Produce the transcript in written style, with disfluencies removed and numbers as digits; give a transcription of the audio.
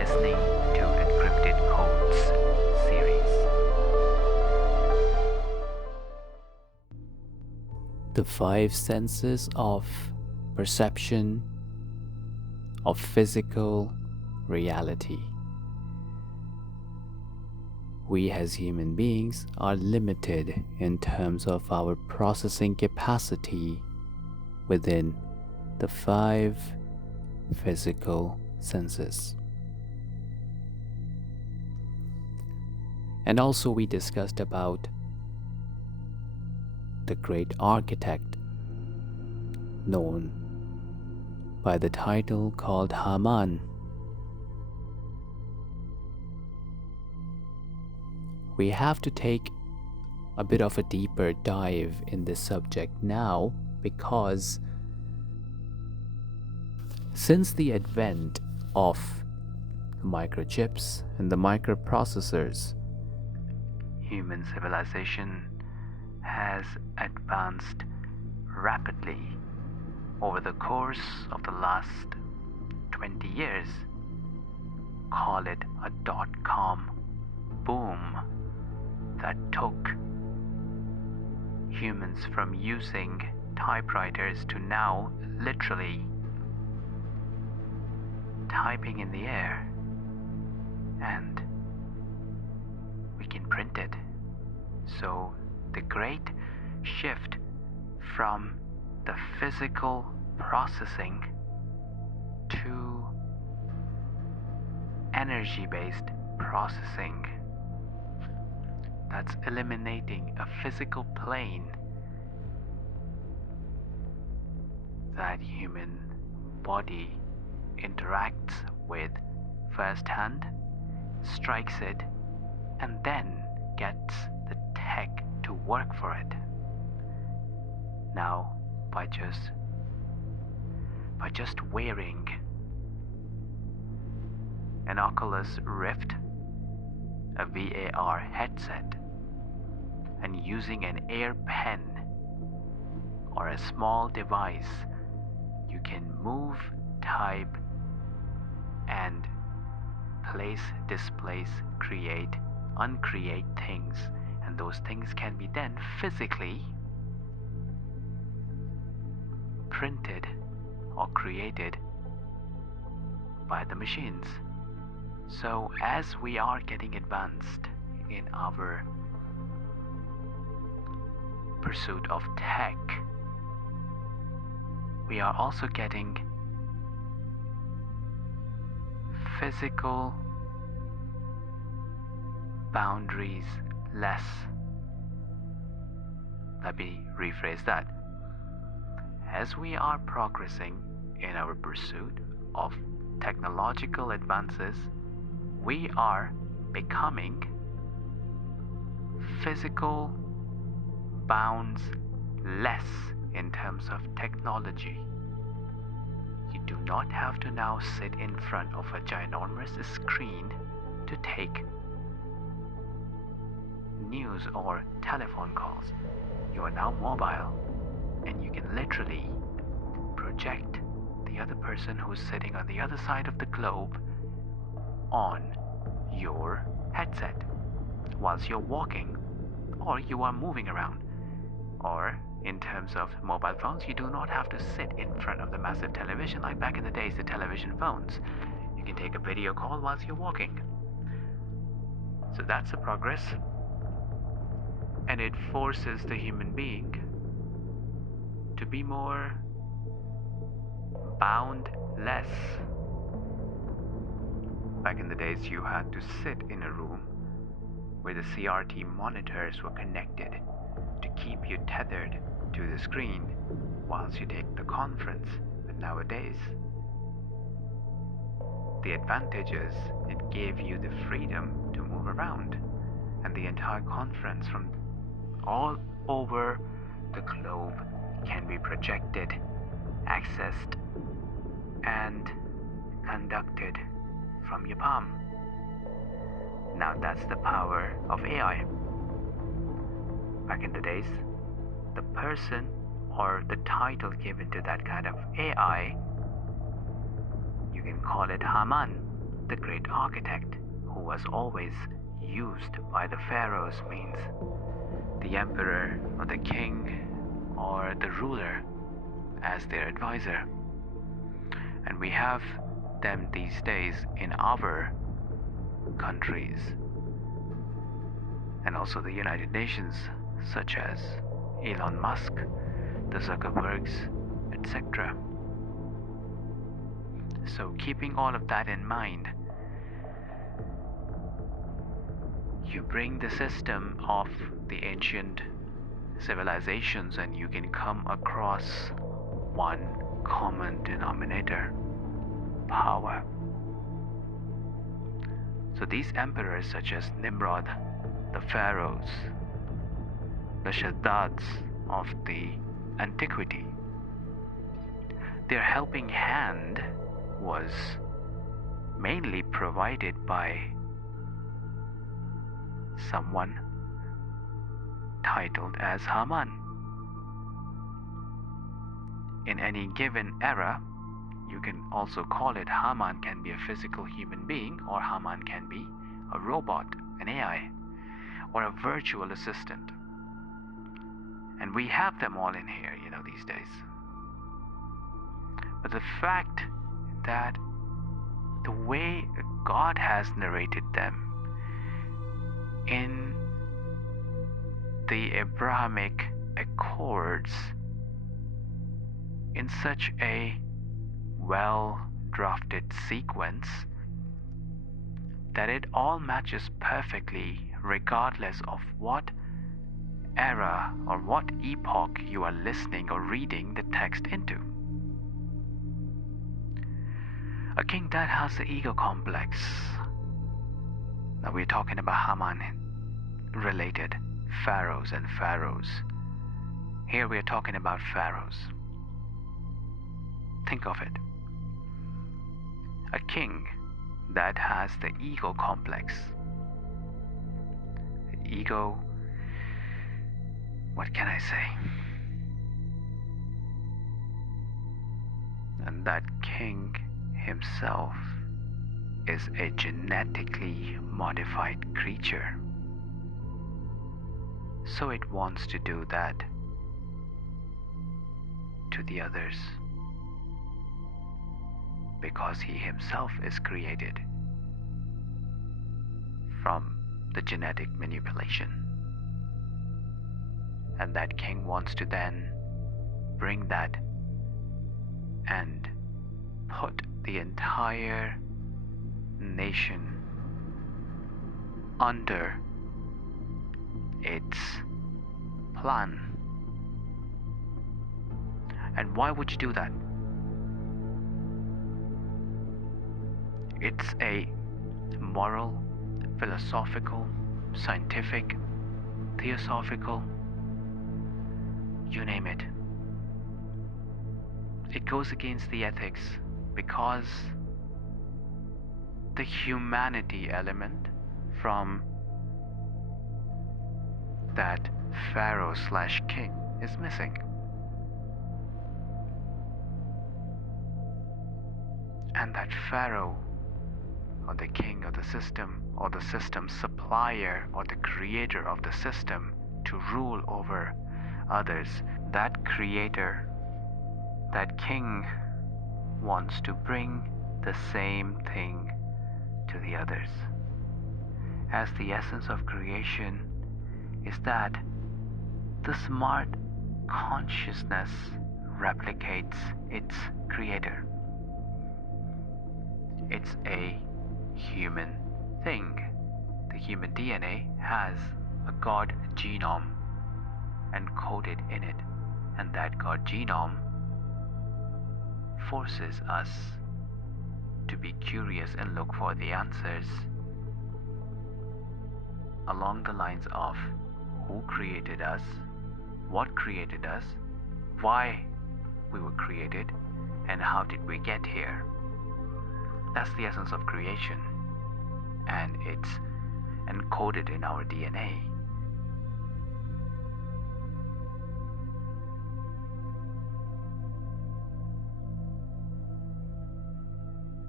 listening to Encrypted Codes series. The 5 senses of perception of physical reality. We as human beings are limited in terms of our processing capacity within the 5 physical senses. And also we discussed about the great architect known by the title called Hamaan. We have to take a bit of a deeper dive in this subject now, because since the advent of microchips and the microprocessors, human civilization has advanced rapidly over the course of the last 20 years. Call it a dot-com boom that took humans from using typewriters to now literally typing in the air, and we can print it. So the great shift from the physical processing to energy-based processing, that's eliminating a physical plane that human body interacts with firsthand, strikes it, and then gets the tech to work for it. Now, by just wearing an Oculus Rift, a VAR headset, and using an Air pen or a small device, you can move, type, and place, displace, create, uncreate things, and those things can be then physically printed or created by the machines. So as we are getting advanced in our pursuit of tech, we are also getting physical boundaries less. Let me rephrase that. As we are progressing in our pursuit of technological advances, we are becoming physical bounds less in terms of technology. You do not have to now sit in front of a ginormous screen to take news or telephone calls. You are now mobile, and you can literally project the other person who's sitting on the other side of the globe on your headset whilst you're walking or you are moving around. Or in terms of mobile phones, you do not have to sit in front of the massive television like back in the days, the television phones. You can take a video call whilst you're walking. So that's the progress, and it forces the human being to be more bound-less. Back in the days, you had to sit in a room where the CRT monitors were connected to keep you tethered to the screen whilst you take the conference. But nowadays, the advantage is it gave you the freedom to move around, and the entire conference from all over the globe can be projected, accessed, and conducted from your palm. Now that's the power of AI. Back in the days, the person or the title given to that kind of AI, you can call it Hamaan, the great architect who was always used by the pharaohs, means the emperor or the king or the ruler as their advisor. And we have them these days in our countries and also the United Nations, such as Elon Musk, the Zuckerbergs, etc. So keeping all of that in mind, you bring the system of the ancient civilizations and you can come across one common denominator: power. So these emperors such as Nimrod, the pharaohs, the Shaddads of the antiquity, their helping hand was mainly provided by someone titled as Hamaan. In any given era, you can also call it Hamaan can be a physical human being, or Hamaan can be a robot, an AI, or a virtual assistant. And we have them all in here, these days. But the fact that the way God has narrated them in the Abrahamic Accords in such a well-drafted sequence that it all matches perfectly regardless of what era or what epoch you are listening or reading the text into. A king that has the ego complex. Now we're talking about Hamaan related pharaohs and pharaohs. Here we're talking about pharaohs. Think of it. A king that has the ego complex. The ego, what can I say? And that king himself is a genetically modified creature. So it wants to do that to the others because he himself is created from the genetic manipulation. And that king wants to then bring that and put the entire nation under its plan. And why would you do that? It's a moral, philosophical, scientific, theosophical, you name it. It goes against the ethics because the humanity element from that pharaoh / king is missing. And that pharaoh or the king of the system or the system supplier or the creator of the system to rule over others, that creator, that king wants to bring the same thing to the others. As the essence of creation is that the smart consciousness replicates its creator. It's a human thing. The human DNA has a God genome encoded in it, and that God genome forces us to be curious and look for the answers along the lines of who created us, what created us, why we were created, and how did we get here. That's the essence of creation, and it's encoded in our DNA.